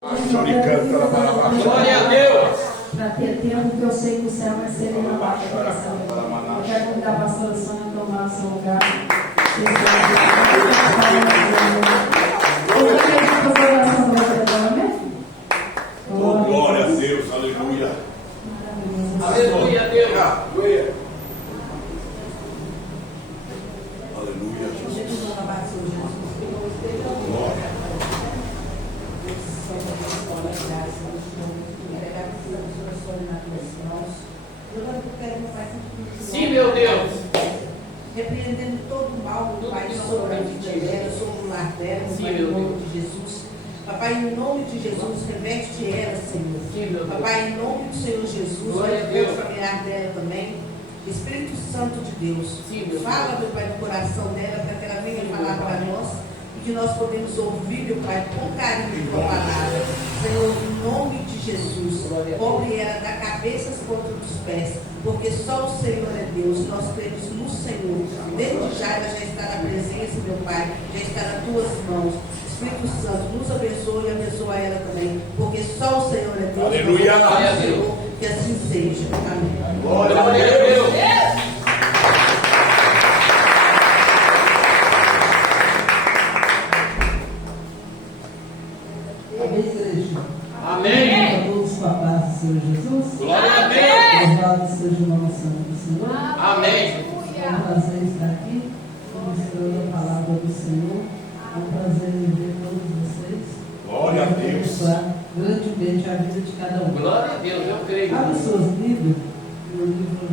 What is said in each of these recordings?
Glória a Deus. Para ter tempo que eu sei que o céu vai ser renovado. Eu quero convidar a pastora Sônia a tomar o seu lugar. Glória a Deus, aleluia. Aleluia, Deus. Aleluia. Aleluia, Jesus. Glória. Sim, meu Deus. Repreendendo todo o mal, meu Pai, sobre a vida dela, sobre o lar dela, Pai, em nome de Jesus. Papai, em nome de Jesus, reveste ela, Senhor. Sim, meu Deus. Papai, em nome do Senhor Jesus, reveste o familiar dela também. Espírito Santo de Deus, Sim, meu fala, meu Pai, no coração dela, para que ela venha falar para nós e que nós podemos ouvir, meu Pai, com carinho tua palavra. Senhor, em nome de Jesus, cobre ela da cabeça às pontas dos pés, porque só o Senhor é Deus. Nós cremos no Senhor. Desde já ela já está na presença, meu Pai, já está nas tuas mãos. Espírito Santo, nos abençoe e abençoa ela também, porque só o Senhor é Deus. Aleluia. Senhor, que assim seja. Amém. Glória a Deus. Amém, igreja. Amém. A todos com a paz do Senhor Jesus. Glória a Deus. Louvado seja o nome santo do Senhor. Amém. É um prazer estar aqui, ministrando a palavra do Senhor. É um prazer ver todos vocês. Glória a Deus. Abençoar grandemente a vida de cada um. Glória a Deus, eu creio. Abra suas Bíblias no livro.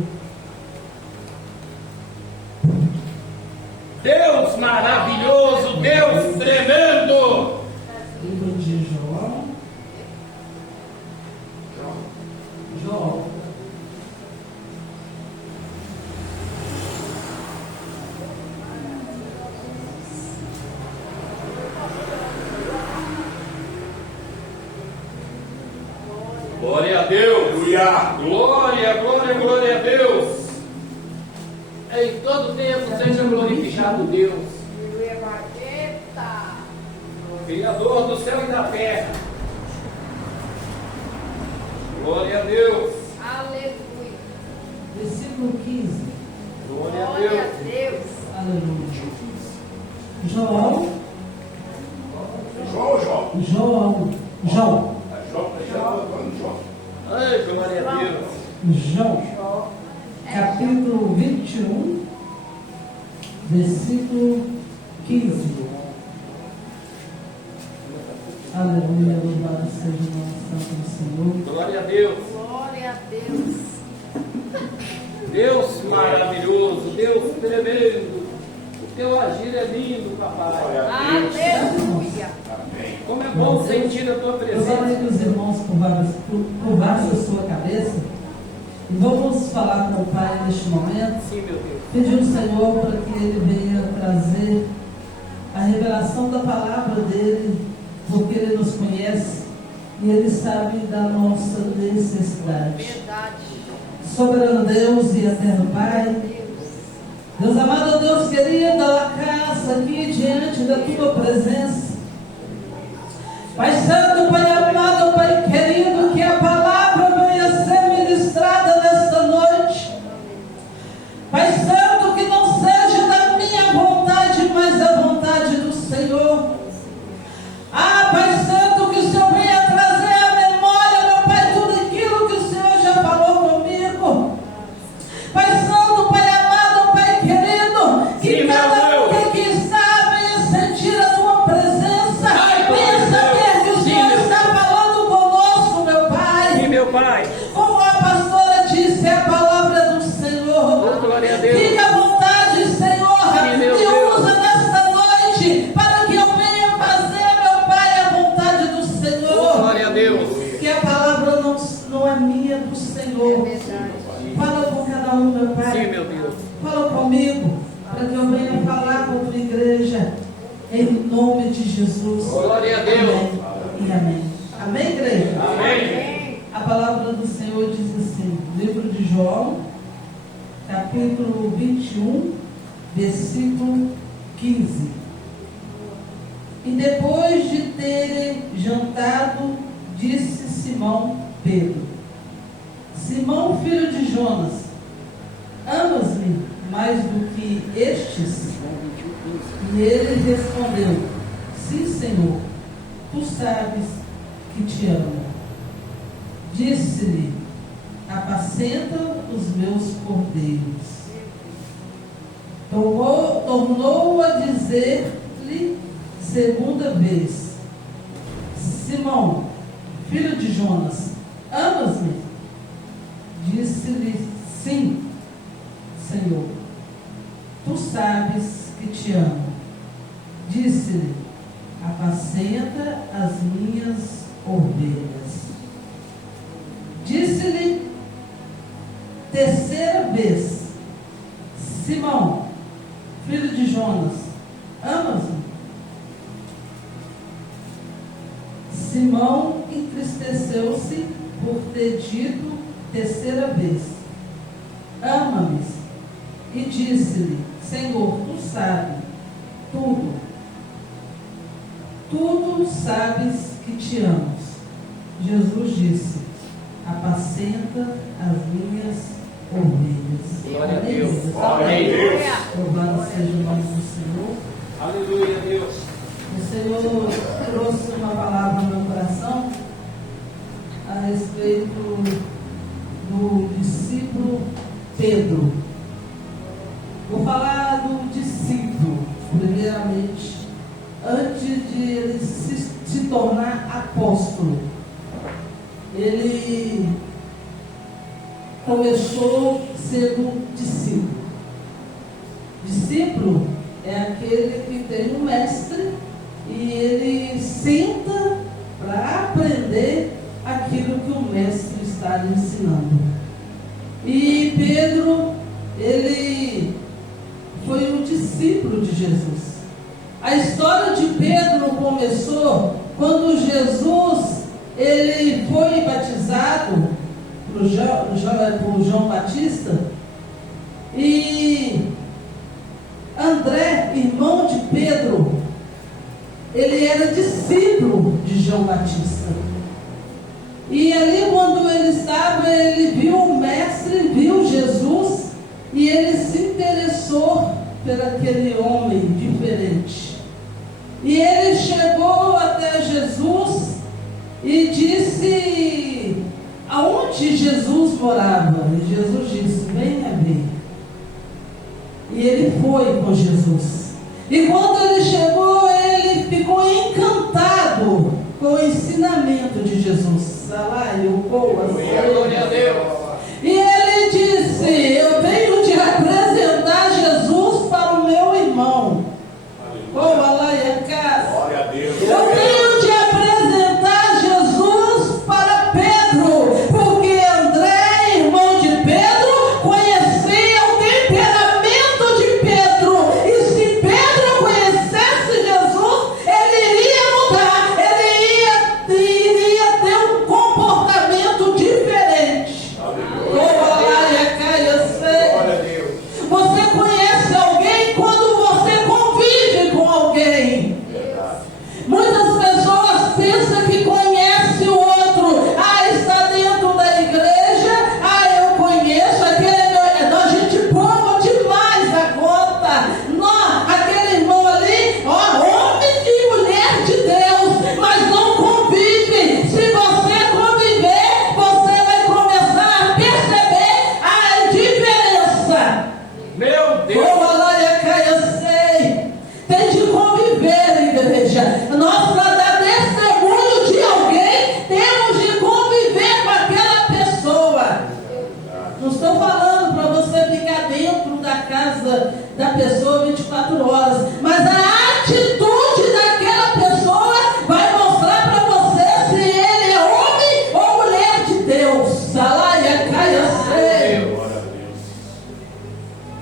Deus maravilhoso, Deus tremendo. Livro de João. João. Glória a Deus. Glória, glória, glória a Deus. Em todo tempo seja glorificado Deus, Criador do céu e da terra. Glória a Deus. Aleluia. Versículo 15. Glória a Glória Deus. a Deus. Aleluia. João. Ai, glória a Deus. João, capítulo 21, versículo 15. Aleluia, louvado seja o nome santo do Senhor. Glória a Deus. Glória a Deus. Deus maravilhoso, Deus tremendo. O teu agir é lindo, papai. Aleluia. Como é bom sentir a tua Eu presença. falei que os irmãos curvassem a sua cabeça e vamos falar com o Pai neste momento. Sim, meu Deus. Pedir ao Senhor para que Ele venha trazer a revelação da palavra dEle, porque Ele nos conhece e Ele sabe da nossa necessidade. Verdade. Soberano Deus e eterno Pai, Deus amado, Deus querido, a casa aqui diante da Tua presença. Pai Santo, Pai amado, Pai querido, que a palavra venha ser ministrada nesta noite. Pai Santo, que não seja da minha vontade, mas da vontade do Senhor. Ah, Pai Santo, que o Senhor venha trazer à memória, meu Pai, tudo aquilo que o Senhor já falou comigo. Pai Santo, Pai amado, Pai querido, que cada um que aqui está venha sentir a Tua presença, venha saber que o Senhor está falando conosco, meu Pai. Sim, meu Pai. Como a pastora disse, é a palavra do Senhor. Oh, glória a Deus. Fica à vontade, Senhor. Sim, meu Me Deus. usa nesta noite para que eu venha fazer, meu Pai, a vontade do Oh, Senhor. glória a Deus. Que a palavra não é minha, é do Senhor. Fala com cada um, meu Pai. Sim, meu Deus. Fala comigo, para que eu venha falar com a tua igreja. Em nome de Jesus. Glória a Deus. Amém e amém. Amém, igreja? Amém. A palavra do Senhor diz assim, livro de João, capítulo 21, versículo 15. E depois de terem jantado, disse Simão Pedro: Simão, filho de Jonas, amas-me mais do que estes? E ele respondeu: Sim, Senhor, tu sabes que te amo. Disse-lhe: apacenta os meus cordeiros. Tornou a dizer-lhe segunda vez: Simão, filho de Jonas, amas-me? Disse-lhe: Sim, Senhor, tu sabes que te amo. Disse-lhe: apacenta as minhas ovelhas. Disse-lhe terceira vez: Simão, filho de Jonas, amas-me? Simão entristeceu-se por ter dito terceira vez: ama-me? E disse-lhe: Senhor, tu sabes tudo sabes que te amo. Jesus disse: apacenta as minhas ovelhas. Glória a Deus. Aleluia. Glória a Deus. Louvado seja o nome do Senhor. Aleluia, Deus. O Senhor trouxe uma palavra no meu coração a respeito do discípulo Pedro. Vou falar do discípulo, primeiramente, antes de ele se tornar apóstolo. Ele começou sendo discípulo. Discípulo é aquele que tem um mestre e ele senta para aprender aquilo que o mestre está lhe ensinando. E Pedro, ele foi um discípulo de Jesus. A história de Pedro começou quando Jesus ele foi batizado por João Batista, e André, irmão de Pedro, ele era discípulo de João Batista. E ali quando ele estava, ele viu o mestre, viu Jesus, e ele se interessou por aquele homem diferente. E ele chegou até Jesus e disse aonde Jesus morava. E Jesus disse: venha ver. E ele foi com Jesus. E quando ele chegou, ele ficou encantado com o ensinamento de Jesus. Glória a Deus. E ele disse: eu venho te apresentar Jesus para o meu irmão. Glória a Deus. Eu venho te apresentar Jesus para Pedro, porque André, irmão de Pedro, conhecia o temperamento de Pedro. E se Pedro conhecesse Jesus, ele iria mudar, ele iria ter um comportamento diferente. Você conhece alguém quando você convive com alguém. Muitas pessoas pensam que conhece o outro. Está dentro da igreja. Eu conheço aquele meu, gente boa demais da conta. Aquele irmão ali, homem e mulher de Deus, mas não convive. Se você conviver, você vai começar a perceber a diferença. Meu Deus. Eu sei. Tem de conviver, igreja. Nós, para dar testemunho de alguém, temos de conviver com aquela pessoa. Não estou falando para você ficar dentro da casa da pessoa 24 horas, mas a atitude daquela pessoa vai mostrar para você se ele é homem ou mulher de Deus.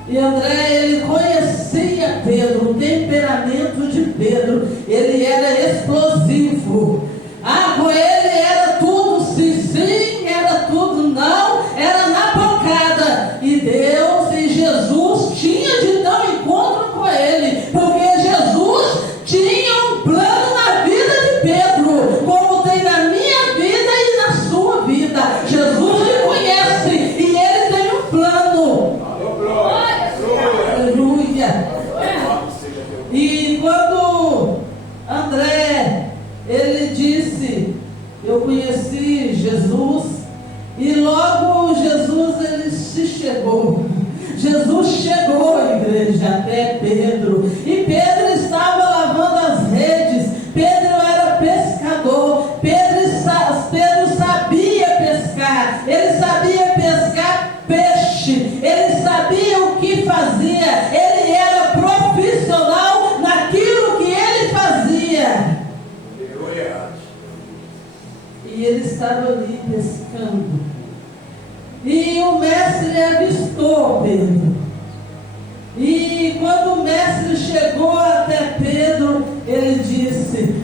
E André, ele conhecia Pedro, o temperamento de Pedro. Ele era explosivo. Com ele era tudo sim, sim, era tudo não, era na pancada. E Deus e Jesus tinha de dar um encontro com ele, porque Jesus tinha um plano até Pedro. E Pedro estava lavando as redes. Pedro era pescador. Pedro sabia pescar. Ele sabia pescar peixe. Ele sabia o que fazia. Ele era profissional naquilo que ele fazia. E ele estava ali pescando. E o mestre avistou Pedro. E quando o mestre chegou até Pedro, ele disse: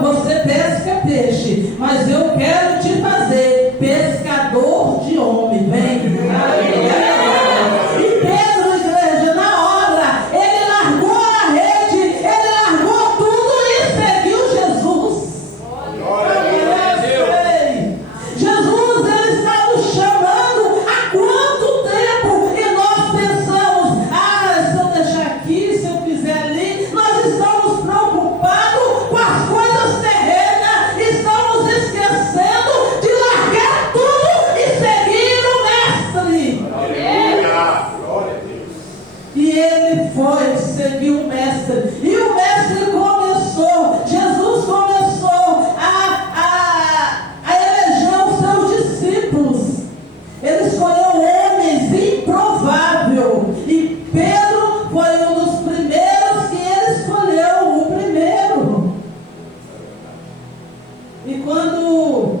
você pesca peixe, mas eu quero te fazer pescador de homem. Vem. E Pedro, igreja, na hora, ele largou a rede, ele largou tudo e seguiu Jesus. Jesus, ele está nos chamando há quanto tempo? E nós pensamos: se eu deixar aqui, se eu fizer ali. Nós estamos preocupados com as coisas terrenas, estamos esquecendo de largar tudo e seguir o mestre. Glória a Deus. E ele foi seguir o mestre. E o mestre começou, Jesus começou a eleger os seus discípulos. Ele escolheu homens improváveis. E Pedro foi um dos primeiros que ele escolheu, o primeiro. E quando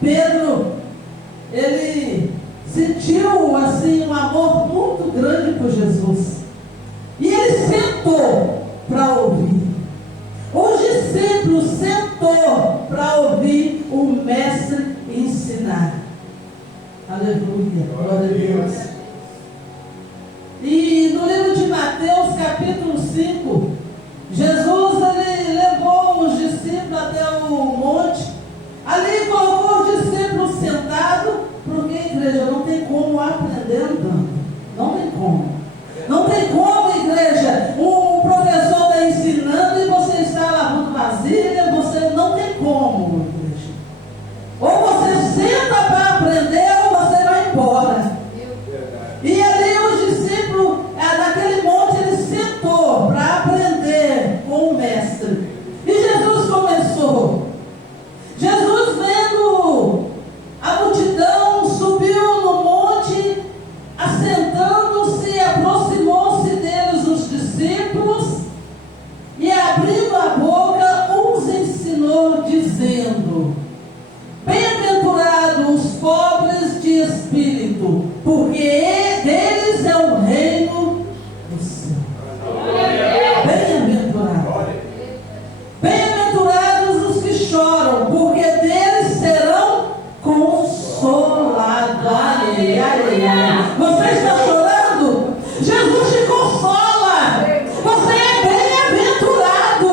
Pedro, ele sentiu assim um amor muito grande por Jesus, e ele sentou para ouvir. O discípulo sentou para ouvir o mestre ensinar. Aleluia, glória a Deus. E no livro de Mateus, capítulo 5, Jesus ele levou os discípulos até o monte. Ali colocou os discípulos sentados, porque, igreja, não tem como aprender andando. Não tem como. Não tem como, igreja, um professor está ensinando e você está lavando vasilha. Você não tem como, igreja. Ou você senta para aprender, ou você vai embora. E ali os discípulos, naquele monte, ele sentou para aprender com o mestre. E Jesus começou. Jesus, vendo a multidão, subiu no monte, assentando-se, aproximou-se deles os discípulos, e abrindo a boca, os ensinou, dizendo: bem-aventurados os pobres de espírito, porque deles é o reino do céu. Bem-aventurados. Bem-aventurados os que choram, porque deles serão consolados. Você está chorando? Jesus te consola. Você é bem-aventurado.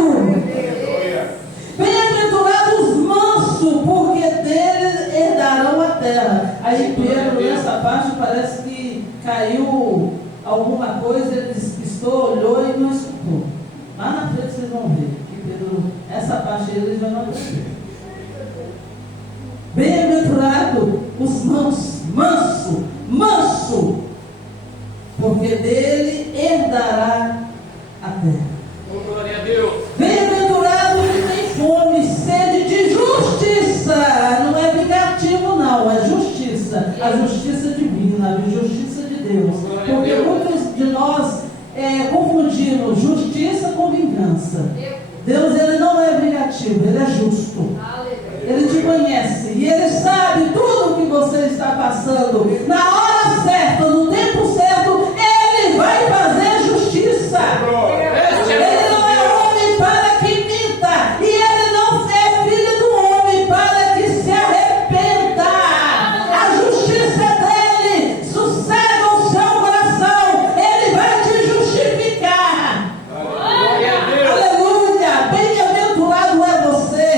Bem-aventurados os mansos, porque deles herdarão a terra. Aí Pedro, nessa parte, parece que caiu alguma coisa, ele despistou, olhou e não escutou. Lá na frente vocês vão ver que Pedro, essa parte aí eles vão aprender. Bem-aventurado os manso, porque dele herdará a terra. Glória a Deus. Bem-aventurado que tem fome e sede de justiça. Não é vingativo, não, é justiça. A justiça divina, a justiça de Deus. Porque muitos de nós confundimos justiça com vingança. Deus, ele não é vingativo, ele é justo. Ele te conhece e ele sabe tudo o que você está passando. Na hora certa, no tempo certo, ele vai fazer justiça. Ele não é homem para que minta, e ele não é filho do homem para que se arrependa. A justiça dele sossega o seu coração. Ele vai te justificar. Aleluia. Bem-aventurado é você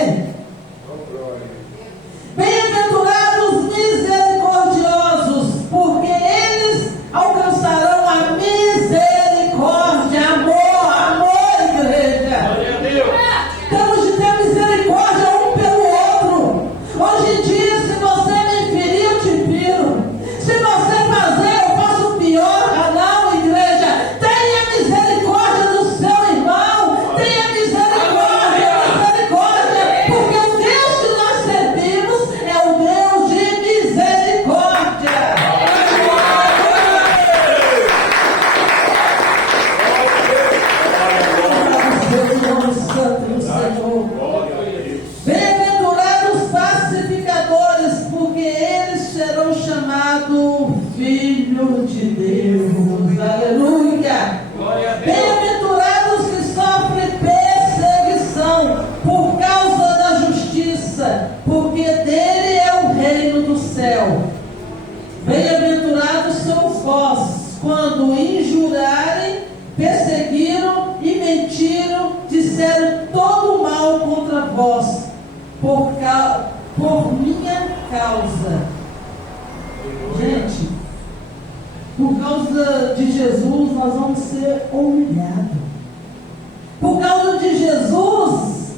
causa, gente, por causa de Jesus, nós vamos ser humilhados. Por causa de Jesus,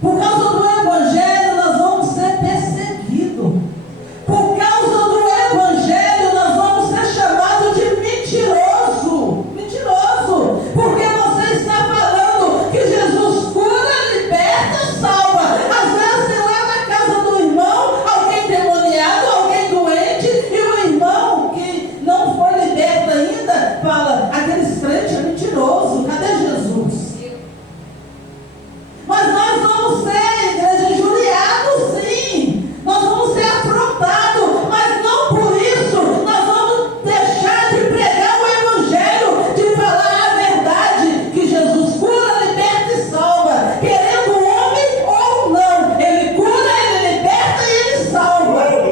por causa do Evangelho, nós vamos ser perseguidos. Por causa do Evangelho, nós vamos ser chamados de mentiroso. Mentiroso. Porque você está falando que Jesus cura, liberta, salva. Às vezes tem lá na casa do irmão alguém demoniado, alguém doente, e o irmão que não foi liberto ainda fala: aqueles crentes é mentiroso, cadê Jesus? Mas nós vamos ser, igreja, injuriados, sim. Nós vamos ser afrontados, mas não por isso nós vamos deixar de pregar o Evangelho, de falar a verdade, que Jesus cura, liberta e salva, querendo o homem ou não. Ele cura, ele liberta e ele salva. Ele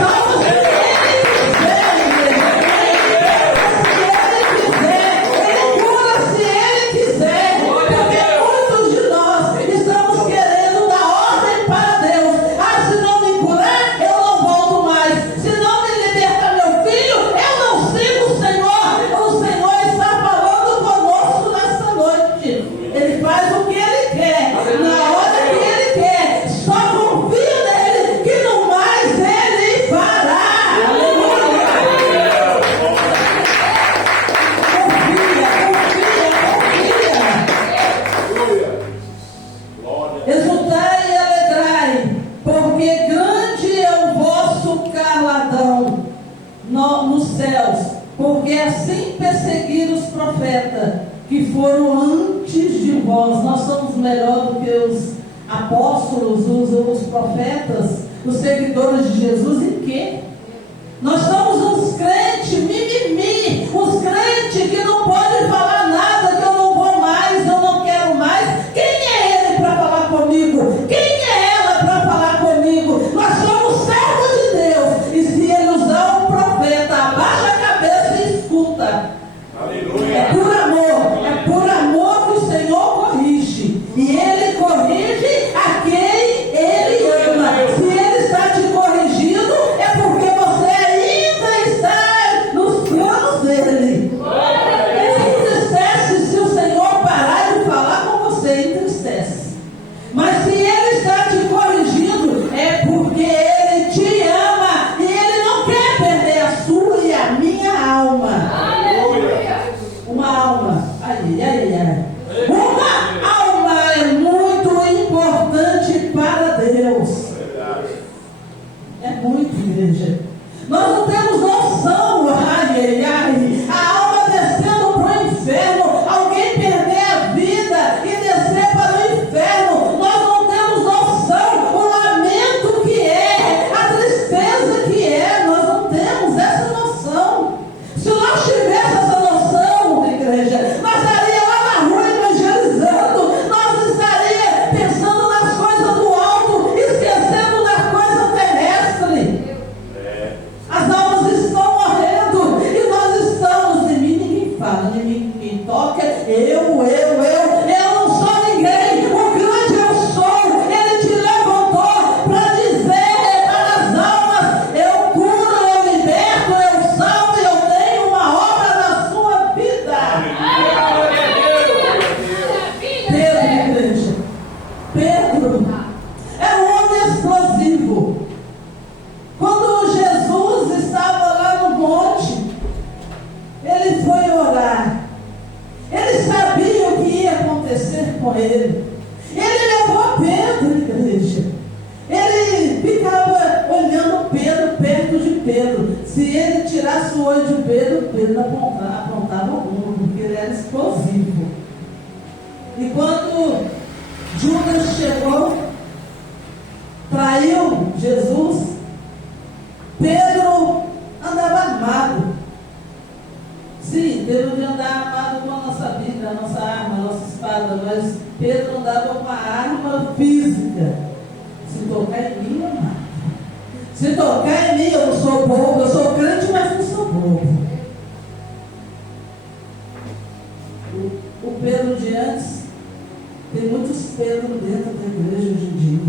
salva se ele quiser, ele cura se ele quiser, porque muitos de nós estamos querendo dar ordem para Deus. Ah, se não me curar, eu não volto mais. Se não me libertar meu filho, eu não sigo o Senhor. O Senhor está falando conosco nessa noite. Ele faz o que Ele quer, na hora que Ele quer. Só confia nele, que no mais Ele fará. Confia. Exultai e alegrai, porque grande é o vosso galardão nos céus, porque assim perseguiram os profetas que foram antes de vós. Nós somos melhor do que os apóstolos, os profetas, os seguidores de Jesus, em quê? Nós somos uns crentes mimimi, uns crentes que não podem falar nada, que eu não vou mais, eu não quero mais. Quem é ele para falar comigo? Quem é ela para falar comigo? Nós somos servos de Deus, e se ele usar um profeta, abaixa a cabeça e escuta. É por amor que o Senhor corrige, e Ele corrige a quem Ele ama. Se Ele está te corrigindo, é porque você ainda está nos planos dEle. Entristece se o Senhor parar de falar com você, entristece. Mas se Ele está te corrigindo, é porque Ele te ama, e Ele não quer perder a sua e a minha alma. Uma alma, uma alma é muito importante para Deus. É muito, igreja. Nós não temos noção, a alma descendo para o inferno, alguém perder a vida e descer para o inferno. Nós não temos noção o lamento que é, a tristeza que é. Nós não temos essa noção. Se nós tivéssemos essa noção, igreja, nós estaríamos lá na rua evangelizando, nós estaríamos pensando nas coisas do alto, esquecendo das coisas terrestres. As almas estão morrendo e nós estamos. De mim ninguém fala, de mim ninguém toca. Eu não sou ninguém. O grande eu sou. Ele te levantou para dizer para as almas: eu curo, eu liberto, eu salvo, eu tenho uma obra na sua vida. Pedro, igreja, Pedro é um homem explosivo. Quando Jesus estava lá no monte, ele foi orar. Ele sabia o que ia acontecer com ele. Ele levou Pedro, igreja. Ele ficava olhando Pedro perto de Pedro. Se ele tirasse o olho de Pedro, Pedro apontava o mundo, porque ele era explosivo. E quando Judas chegou, traiu Jesus, Pedro andava armado. Sim, deveria andar armado com a nossa Bíblia, a nossa arma, a nossa espada, mas Pedro andava com uma arma física. Se tocar em mim, eu mato. Se tocar em mim, eu não sou bobo, eu sou crente, mas não sou bobo. O Pedro de antes, tem muitos Pedro dentro da igreja hoje em dia.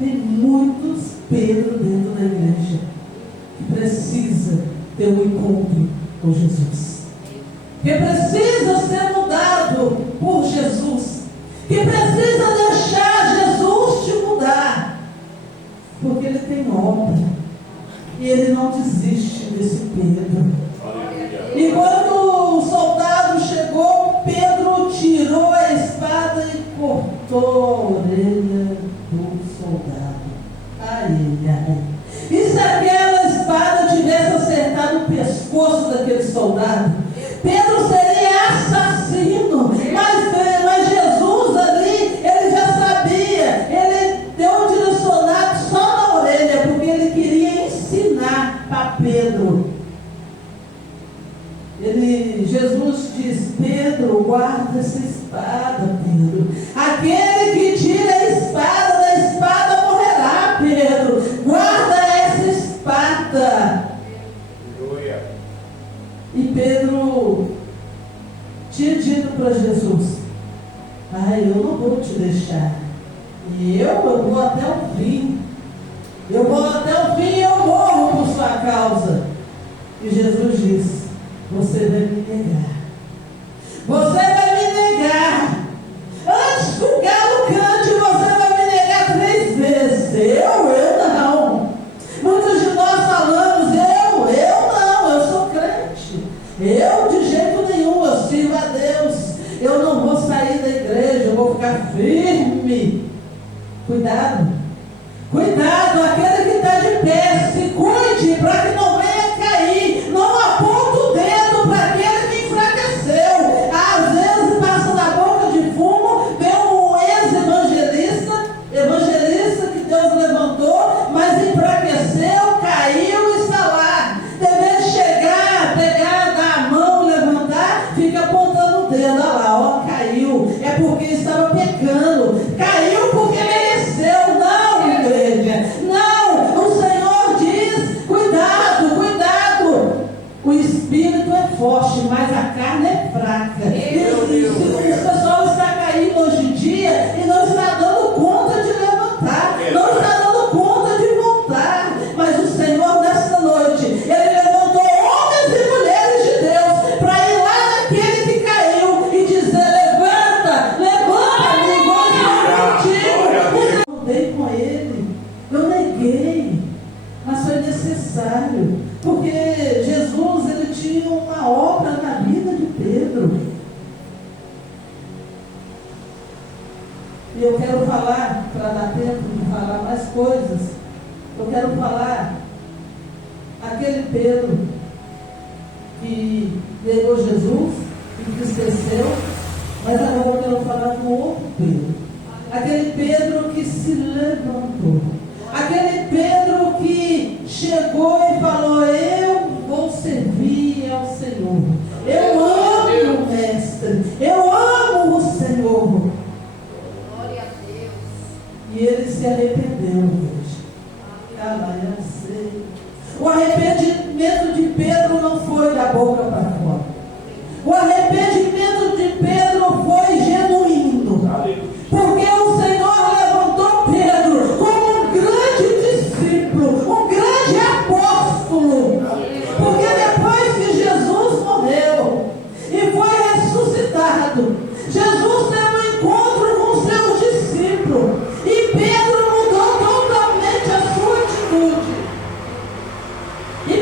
Tem muitos Pedro dentro da igreja que precisa ter um encontro com Jesus, que precisa ser mudado por Jesus, que precisa deixar Jesus te mudar, porque ele tem obra e ele não desiste desse Pedro. E quando o soldado chegou, Pedro tirou a espada e cortou a orelha do soldado. Ai, ai. E se aquela espada tivesse acertado o pescoço daquele soldado, Pedro seria assassino. Mas Jesus ali, ele já sabia, ele deu um direcionado só na orelha, porque ele queria ensinar para Pedro. Jesus diz: Pedro, guarda essa espada, Pedro. Aquele que tira a espada da espada morrerá, Pedro. Guarda essa espada. E Pedro tinha dito para Jesus: eu não vou te deixar. E eu vou até o fim. Eu vou até o fim e eu morro por sua causa. E Jesus disse: você vai me negar. Você vai me negar. Antes que o galo cante, você vai me negar 3 vezes. Eu não. Muitos de nós falamos: eu não, eu sou crente. Eu de jeito nenhum, eu sirvo a Deus. Eu não vou sair da igreja, eu vou ficar firme. Cuidado. Cuidado, aquele que está de pé, se cuide para que não venha cair. Não aponta o dedo para aquele que enfraqueceu. Às vezes passa da boca de fumo, vê um evangelista que Deus levantou, mas enfraqueceu, caiu e está lá. Deve chegar, pegar, dar a mão, levantar, fica apontando o dedo. Olha lá, caiu. É porque estava pecando. Caiu porque mereceu. Não, igreja. Não, o Senhor diz: cuidado, cuidado. O espírito é forte, mas a carne é fraca. O pessoal está caindo hoje em dia e não está dando conta de levantar, não está dando conta de voltar. Mas o Senhor, nessa noite, Ele levantou homens e mulheres de Deus para ir lá naquele que caiu e dizer: levanta, amigo, eu andei com ele, eu neguei, mas foi necessário, porque Jesus, ele tinha uma obra na vida de Pedro. E eu quero falar, para dar tempo de falar mais coisas, eu quero falar aquele Pedro que negou Jesus e que esqueceu, mas agora eu quero falar do outro Pedro. Aquele Pedro que se levantou. Aquele Pedro que chegou e falou: eu vou servir ao Senhor. Eu amo o Mestre. Eu amo o Senhor. Glória a Deus. E ele se arrependeu, gente. Eu sei. O arrependimento de Pedro não foi da boca para fora. O arrependimento de Pedro foi genuíno. Porque o Senhor levantou Pedro como um grande discípulo, um grande apóstolo. Porque depois que Jesus morreu e foi ressuscitado, Jesus teve um encontro com seus discípulos. E Pedro mudou totalmente a sua atitude. E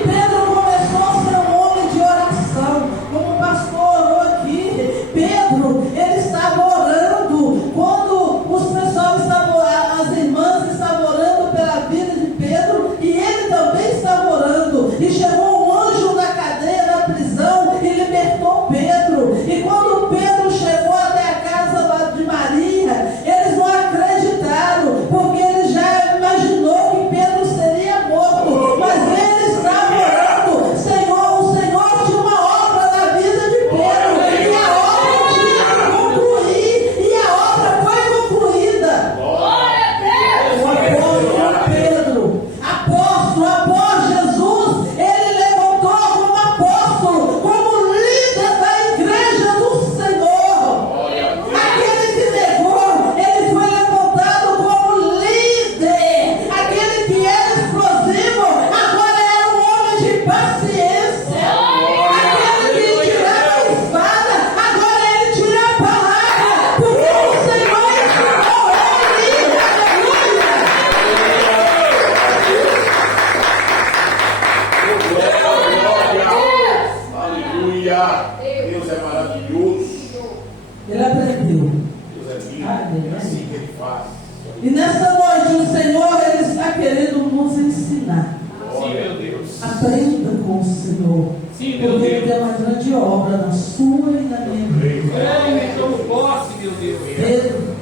E nessa noite o Senhor, Ele está querendo nos ensinar. Sim, meu Deus. Aprenda com o Senhor. Sim, meu Porque Ele Deus. tem uma grande obra na sua e na minha vida. Ei, me tomo posse, meu Deus. Pedro,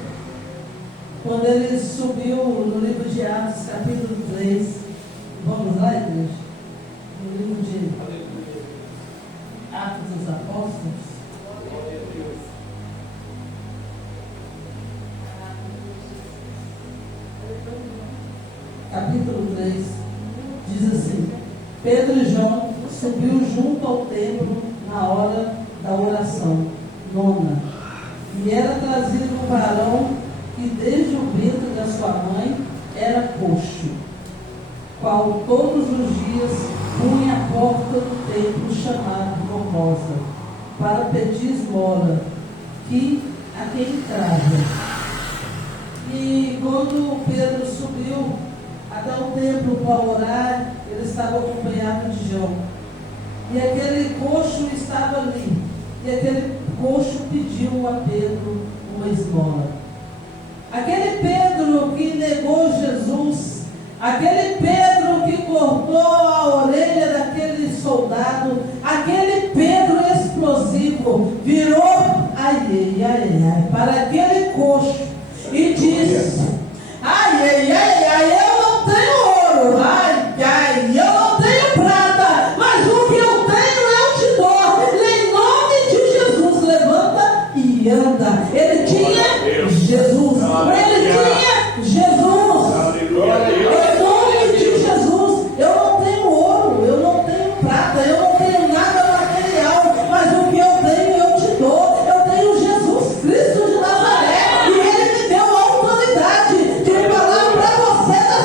quando ele subiu no livro de Atos, capítulo 3, vamos lá, igreja? No livro de Atos dos Apóstolos. Capítulo 3, diz assim: Pedro e João subiu junto ao templo na hora da oração nona, e era trazido um varão que desde o ventre da sua mãe era coxo, qual todos os dias punha à porta do templo chamado Formosa, para pedir esmola, a quem entrava. E quando Pedro subiu até o templo para orar, ele estava acompanhado de João. E aquele coxo estava ali. E aquele coxo pediu a Pedro uma esmola. Aquele Pedro que negou Jesus, aquele Pedro que cortou a orelha daquele soldado, aquele Pedro explosivo, virou para aquele coxo e disse: eu não tenho ouro, eu não tenho prata, mas o que eu tenho eu te dou. Em nome de Jesus, levanta e anda. Ele tinha Jesus, ele tinha Jesus. Em nome de Jesus, eu não tenho ouro, eu não tenho prata, eu não tenho nada material, mas o que eu tenho eu te dou. Eu tenho Jesus Cristo de Nazaré, e Ele me deu a autoridade de falar para você da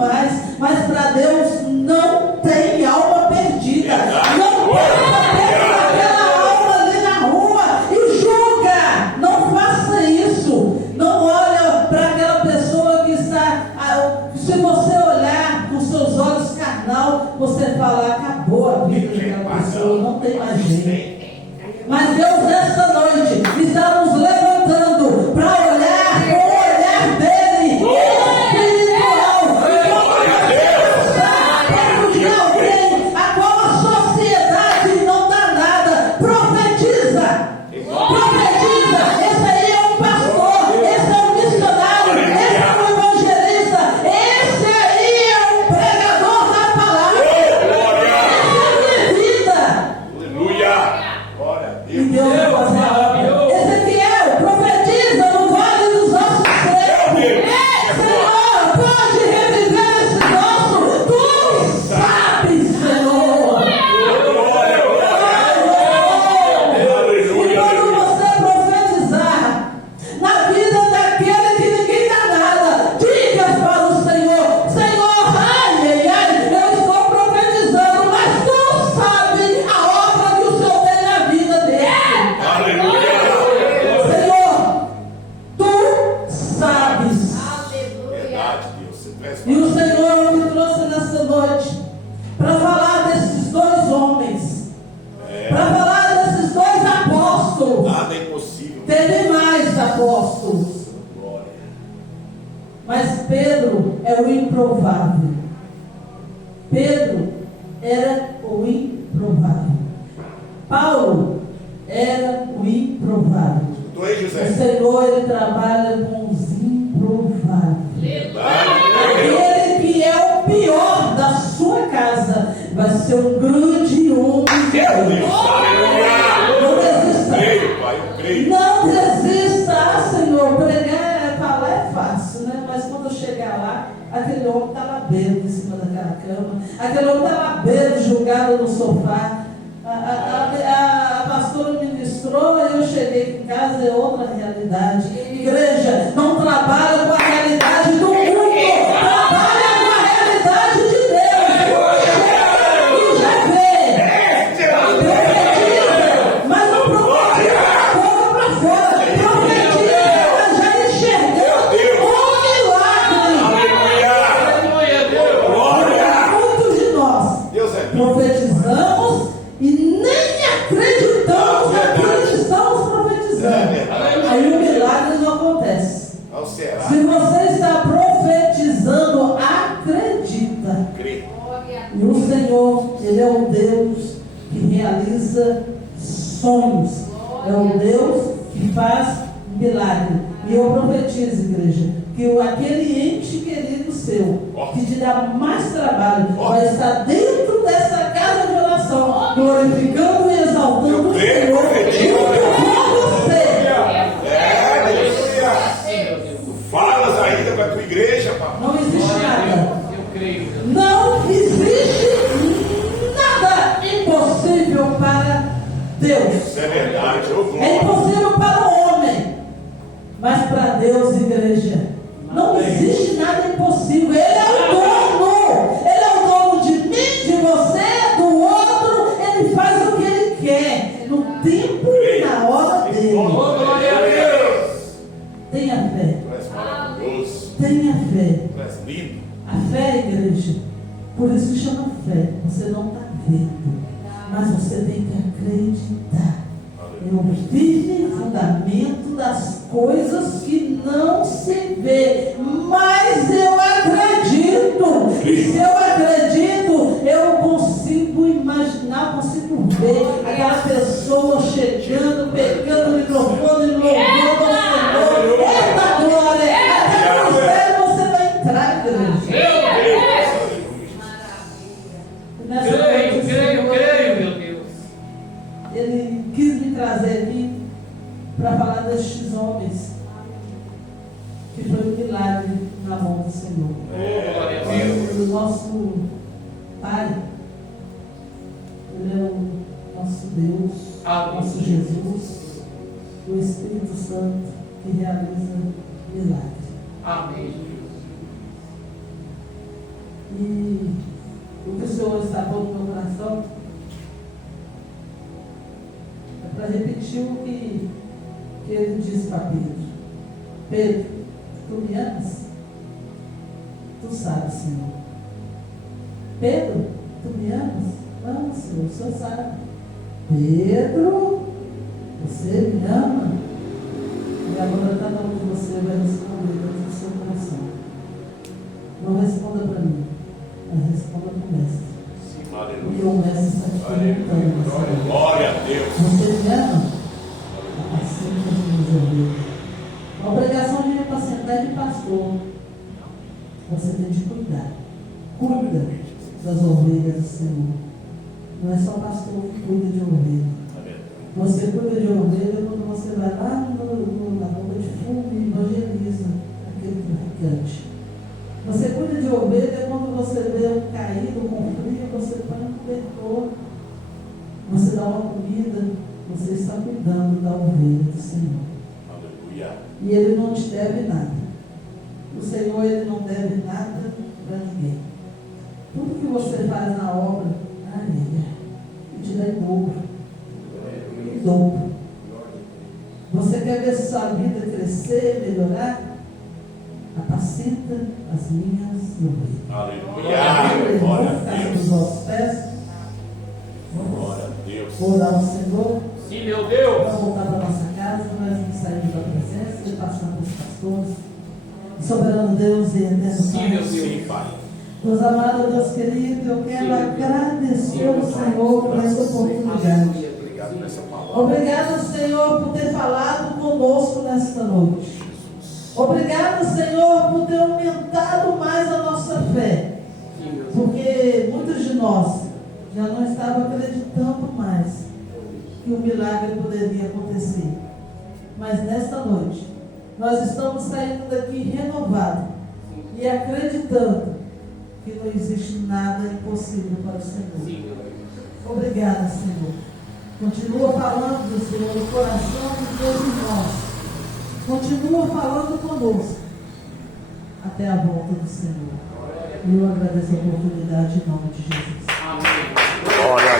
mais, mas para Deus não tem alma perdida. Não pega aquela alma ali na rua e julga. Não faça isso. Não olha para aquela pessoa que está. Se você olhar com seus olhos carnal, você fala, acabou a vida daquela pessoa, não tem mais jeito. Mas Deus, nesta noite, está nos levantando para olhar com o olhar dele, espiritual. Perto de alguém a qual a sociedade não dá nada. Profetiza. Profetiza. Esse aí é um pastor, esse é um missionário, esse é um evangelista, esse aí é um pregador da palavra. Essa é a minha vida. Aleluia. E Deus vai fazer a obra. Ezequiel, profetiza no vale dos ossos secos. Senhor, pode reviver esse osso. Tu sabes, Senhor. E quando você profetizar na vida daquele que ninguém dá nada, diga para o Senhor, Senhor, ai, eu estou profetizando, mas tu sabes a obra que o Senhor tem na vida dele. Senhor, tu sabes. Verdade, Deus. Você traz E o Senhor me trouxe nessa noite para falar desses dois homens, para falar desses dois apóstolos. nada é impossível. Teve mais apóstolos, Glória. mas Pedro é o improvável. Pedro era o improvável. Paulo era o improvável. Tu aí, O José. Senhor, ele trabalha com os improváveis. Aquele que é o pior da sua casa vai ser um grande homem de Deus. Não desista. Creio, Pai, eu creio. Não desista. Ah, Senhor, pregar, falar é fácil, né? Mas quando eu chegar lá, aquele homem está lá bêbado em cima daquela cama. Aquele homem está lá bêbado, julgado no sofá. A pastora ministrou e eu cheguei aqui em casa, é outra realidade. Igreja, não trabalha com a realidade do mundo, trabalha com a realidade de Deus. Chega e já vê. Profetiza, mas não profetiza da boca para fora. Profetiza, já enxergando o milagre. Aleluia, Deus. Muitos de nós Deus é bom. profetizamos e nem acreditamos naquilo que estamos profetizando. Aí o milagre não acontece. Não será. Se você está profetizando, acredita. Creio. E o Senhor, Ele é o Deus que realiza sonhos. É o Deus que faz milagre. E eu profetizo, igreja, que aquele ente querido seu, que te dá mais trabalho, vai estar dentro dessa casa de oração, glorificando e exaltando o Senhor. Com você. Tu falas ainda para a tua igreja, papai. Não existe nada. Eu creio, Deus. Não existe nada impossível para Deus. Isso é verdade. Ô, É glória. impossível para o homem, mas para Deus, igreja, não existe nada impossível. Ele é o dono. Ele é o dono de mim, de você, do outro. Ele faz o que ele quer, no tempo e na hora dele. Oh, glória a Deus. Tenha fé. Tu és maravilhoso. Tenha fé. Tu és lindo. A fé, igreja, por isso chama fé. Você não está vendo, mas você tem que acreditar. É o firme fundamento das coisas que não se vê. Mas eu acredito. E se eu acredito, eu consigo imaginar, consigo ver aquela pessoa chegando, pegando o microfone, louvando ao Senhor. Eita glória! Até no céu você vai entrar, igreja. Nessa noite, Creio, meu Deus. Ele quis me trazer aqui para falar destes homens, que foi um milagre na mão do Senhor. Glória a Deus. O nosso Pai, Ele é o nosso Deus, Amém. nosso Jesus, o Espírito Santo que realiza milagre. Amém. E o que o Senhor está pondo no meu coração é para repetir o que ele disse para Pedro. Pedro, tu me amas? Tu sabes, Senhor. Pedro, tu me amas? Amo, Senhor, o Senhor sabe. Pedro, você me ama? E agora cada um de você vai responder dentro do seu coração. Não responda para mim, mas responda para o mestre. E o mestre está te perguntando. Glória a Deus. Você me ama? Apacenta as minhas ovelhas. A obrigação de apacentar é de pastor. Você tem de cuidar. Cuida das ovelhas do Senhor. Não é só pastor que cuida de ovelha. Você cuida de ovelha quando você vai lá na boca de fumo e evangeliza aquele traficante. Você cuida de ovelha quando você vê um caído com frio, você põe um cobertor. Você dá uma comida, você está cuidando da ovelha do Senhor. Aleluia. E Ele não te deve nada. O Senhor, Ele não deve nada para ninguém. Tudo que você faz na obra, Ele te dá em dobro. Em dobro. Você quer ver sua vida crescer, melhorar? Apacenta as minhas ovelhas. Aleluia. Glória a Deus. Deus. Os nossos pés. Glória a Deus. Orar ao Senhor. Sim, meu Deus. Vamos voltar para a nossa casa, nós vamos sair da presença e passar para os pastores. Soberano Deus e eterno Sim, meu Pai. Sim, Pai. Deus amado, Deus querido, eu quero agradecer ao Senhor por essa oportunidade. Obrigado por essa palavra. Obrigado, Senhor, por ter falado conosco nesta noite. Obrigado, Senhor, por ter aumentado mais a nossa fé. Porque muitos de nós já não estavam acreditando mais que o milagre poderia acontecer. Mas nesta noite, nós estamos saindo daqui renovados e acreditando que não existe nada impossível para o Senhor. Obrigada, Senhor. Continua falando, Senhor, no coração dos teus irmãos. Continua falando conosco até a volta do Senhor. E eu agradeço a oportunidade em nome de Jesus. Amém. Glória a